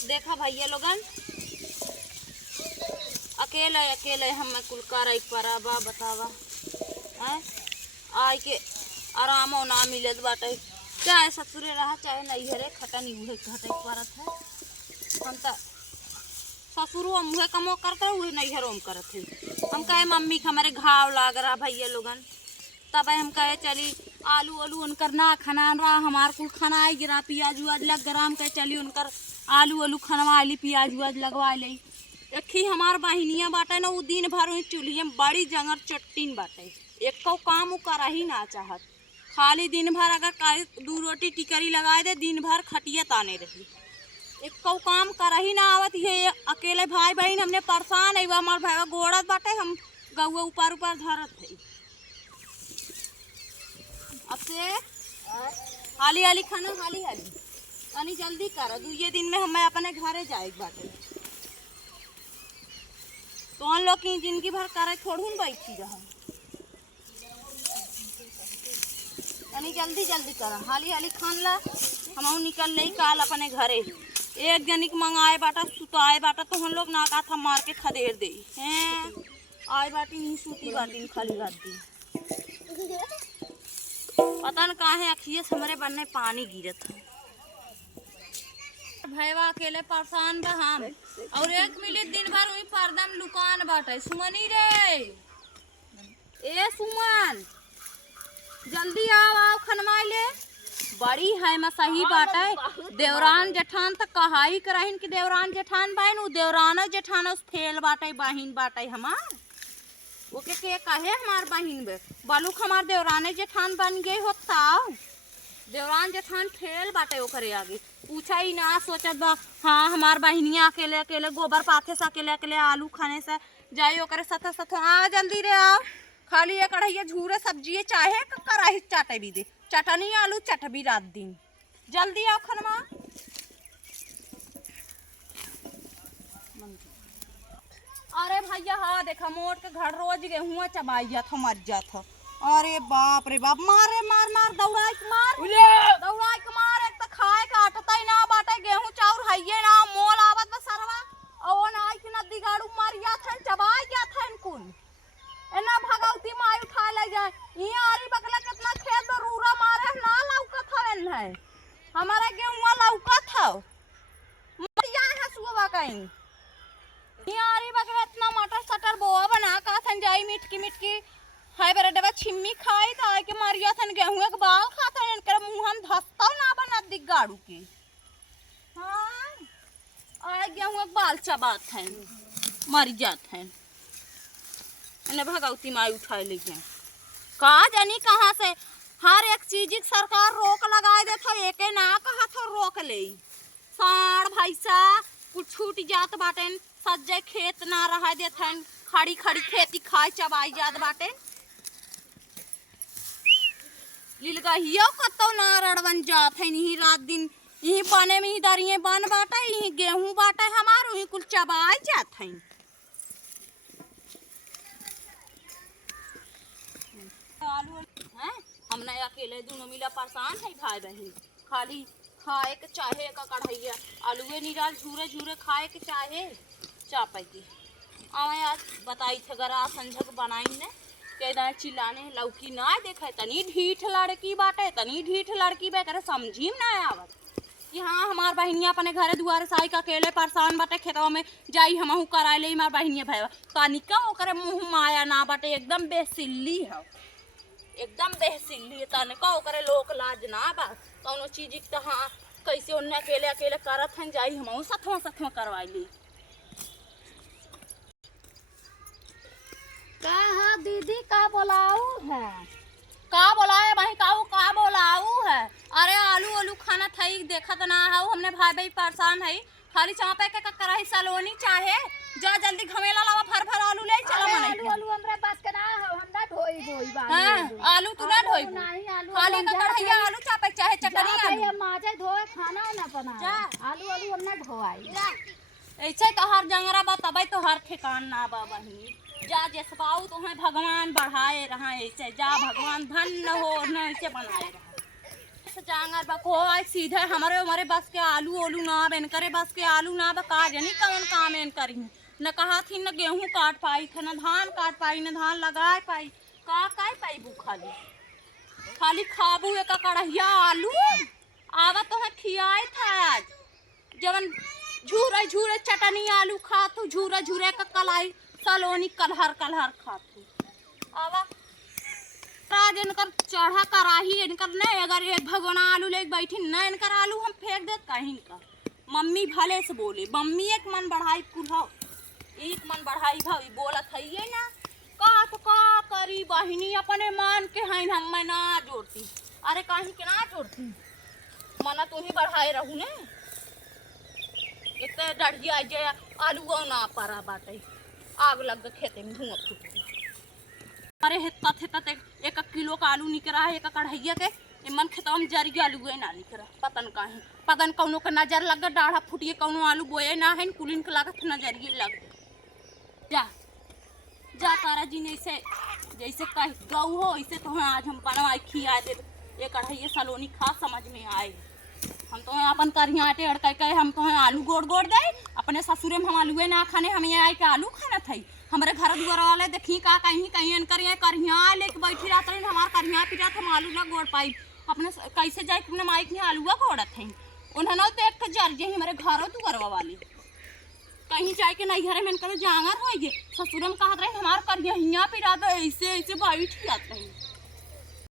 देखा भैया लोगन, अकेले अकेले हम कुल कर पराबा बतावा है आय के आरामो ना मिलत बाटे। चाहे ससुरे रहा चाहे नैहरे खटनी उहे घटे परत है। हम तो ससुरो मुहे कमो करते उहे नैहरों में करत है। हम कहे मम्मी के हमारे घाव लाग रहा भैया लोगन, तब हम कहे चली आलू आलू उनकर ना खाना रहा हमार कुल खाना आई गिरा प्याज उज लग गरा। हम कहे चली उनकर आलू आलू खनवा ली प्याज उज लगवा ली। एक ही हमार बहनिया बाटे ना वो दिन भर वही चूल्हे में बड़ी जंगर चट्टीन बाटे, एक को काम कर ही ना चाहत। खाली दिन भर अगर दू रोटी टिकरी लगाए दे दिन भर खटिया ताने रही, एक को काम कर ही ना आवत। ये अकेले भाई बहन हमने परेशान है। हमार भाई गोड़त बाटे, हम गौआ ऊपर ऊपर धरत है। अब से हाली हाली खाना हाली हाली तनी जल्दी कर दू, ये दिन में हमें अपने घरे जाए बाटे। तो हम लोग की जिंदगी भर करे छोड़ू बैठी रहा, तनी जल्दी जल्दी कर हाली हाली खान ला। हम निकल ले काल अपने घरे। एक जनिक मंगाए बाटा सुताए बाटा तो हम लोग नाका था मार के खदेड़ दे हैं। आए बाटी नहीं सूती बाटी खाली बात दी, पता न कहाँ है अखिए से हमारे बनने पानी गिरत है। भैया अकेले परेशान बा हम, और एक मिली दिन भर वही परदम लुकान बाटे। सुमनी रे ए सुमन जल्दी आओ आओ खनवाई ले। बड़ी है मैं सही बात है। देवरान जेठान तक कहाई कराइन कि देवरान जेठान बाइन उ देवराना जेठान उस फेल बाटे बहिन बाटे हमार। ओके के कहे हमार बहिन बे बालूक हमार देवराने जेठान बन गए होता। देवरान जेठान फेल बाटे ओकरे आगे पूछा ही ना सोचत बा। हाँ हमार बहिनिया अकेले अकेले गोबर पाथे से अकेले अकेले आलू खाने से जाई ओकरे साथ साथ। आ जल्दी रे आओ, खाली एक कढ़ैया झूरे सब्जी चाहे कराही चाटे भी दे, चटनी आलू चट भी रात दिन। जल्दी आओ खनवा। अरे भैया हाँ देखा मोट के घर रोज गेहूँ चबाई जात मर जात। अरे बाप रे बाप, मारे मार मार दौड़ाई के मार दौड़ाई के मार। एक तो खाए का आटता ही ना बाटे, गेहूँ चाउर हइये ना मोल आवत बस सरवा और ना कि नदी गाड़ू मार जात है चबाई जात है कुल। एना भगवती माई उठा ले जाए। ये आरी बकला कितना खेत में रूरा मारे ना लौकत है। हमारा गेहूँ लौकत है मरिया है सुबह कहीं। ये आरी बकला इतना मटर सटर बोआ बना का थन जाई मिटकी मिटकी हाय बरे डबा छिम्मी खाई त आके मारिया थन गेहूं के बाल खाता है। इनकर मुंह हम धसता ना बना दिख गाड़ू के। हां आए गेहूं के बाल चबात है मर जात है। ने भगवती माई उठाए ले गए का जानी कहां से। हर एक चीज की सरकार रोक लगाए देत है, एके ना कहा था रोक ले। साढ़ भैसा कुछ छूट जात बाटे, सज्जे खेत ना रह देत है, खड़ी खड़ी खेती खाए चबाई जात बाटे। लीलगाहिया कतो ना रड़वन जात है। नहीं रात दिन यही बने में ही दरिये बन बाटे, यही गेहूं बाटे हमार वही कुल चबाई जात है। आलू हैं हमने अकेले दोनों मिला परेशान है भाई बहन। खाली खाए के चाहे का कढ़ैया आलूए निराल झूरे झूरे खाए के चाहे चापे की। आवे आज बताई थे गरा संझक बनाई ने के चिल्लाने लौकी ना देखे तनी ढीठ लड़की बाटे, तनी ढीठ लड़की बे करे समझी ना आवत कि हाँ हमार बहनिया अपने घरे दुआरे साई का अकेले परेशान बाटे। खेतवा में जाई हमहू कराए ले हमार बहनिया भैया तनिका ओकरे मुंह माया ना बाटे, एकदम बेसिल्ली है एकदम बेसिल्ली। तनिका ओकरे लोक लाज ना बा कौनो चीज तो हाँ कैसे उन्हें अकेले अकेले करत हैं जाई हमहू सथवा सथवा करवाई ली। का है दीदी का बोलाऊ है? का बोलाए भाई काऊ का बोलाऊ है? अरे आलू आलू खाना थई देखत ना है हमने भाई भाई परेशान है। खाली चापे के कराही सलोनी चाहे जा जल्दी घमेला लावा भर भर आलू ले चला मने। आलू आलू हमरे बस के ना है, हमरा ढोई ढोई बानी। हां आलू तू ना ढोई नहीं आलू खाली का कढ़ैया आलू चापे चाहे चटनी आलू माजे धोए खाना ना बना। आलू आलू हमने ढोआई ऐसे तो हर जंगरा बा तबे तो हर ठिकान ना बा बहिनी। जा जसबाऊ तो है भगवान बढ़ाए रहा, ऐसे जा भगवान धन हो न ऐसे बनाए रहा। से जांगर बको आज सीधे हमारे बस के आलू ओलू ना बेन करे बस के आलू ना बका जनी कौन काम एन करी न कहा थी न गेहूं काट पाई थे न धान काट पाई न धान लगाए पाई का काय पाई बू खाली खाली खाबू एक कढ़िया आलू आवा तो है खियाए था आज जवन झूरे झूरे चटनी आलू खातू झूरे झूरे का कलाई सलोनी कलहर कलहर खातू आवा राज इनकर चढ़ा कराही इनकर नहीं अगर एक भगोना आलू लेके बैठी न इनकर आलू हम फेंक देत कहीं का मम्मी भले से बोले मम्मी एक मन बढ़ाई कुल्हाओ एक मन बढ़ाई भाई बोलत है ये ना का तो का करी बहिनी अपने मान के हैं हम मैं ना जोड़ती अरे कहीं के ना जोड़ती मना तो ही बढ़ाए रहू ने इतने डढ़िया जे आलू ना पारा बाटे आग लग गए खेते में धुआं फूट अरे हेता थे एक किलो का आलू निकरा है एक कढ़ैया के मन खेतवा में जरिया आलू ना निकरा पतन काहे पतन कौनो का नजर लग गए डाढ़ा फुटिए कौनो आलू बोए ना है कुलिन के लागत नजरिए लग गए जा जा तारा जी ने जैसे कह गऊ हो ऐसे तो आज हम बनवाई खिया दे ये कढ़ैया सलोनी खा समझ में आए हम तो अपन करिया आटे अड़का के हम तो आलू गोड़ गोड़ दे अपने ससुरे में हम आलूए ना खाने हम आए के आलू खाना थी हमारे घर दुआर वाले देखी का कहीं कहीं करिया लेके बैठी रहते हैं हमारे करिया पिटा हम आलू ना गोड़ पाई अपने कैसे जाए अपने माइक में आलूआ गोड़त हैं उन्होंने देख के जर जे हमारे घरों दुआर वाले कहीं जाए के नहीं घरे में करो जांगर हो ससुर में कहते रहे हमारे करिया हियाँ पिटा दो ऐसे ऐसे बैठ जाते हैं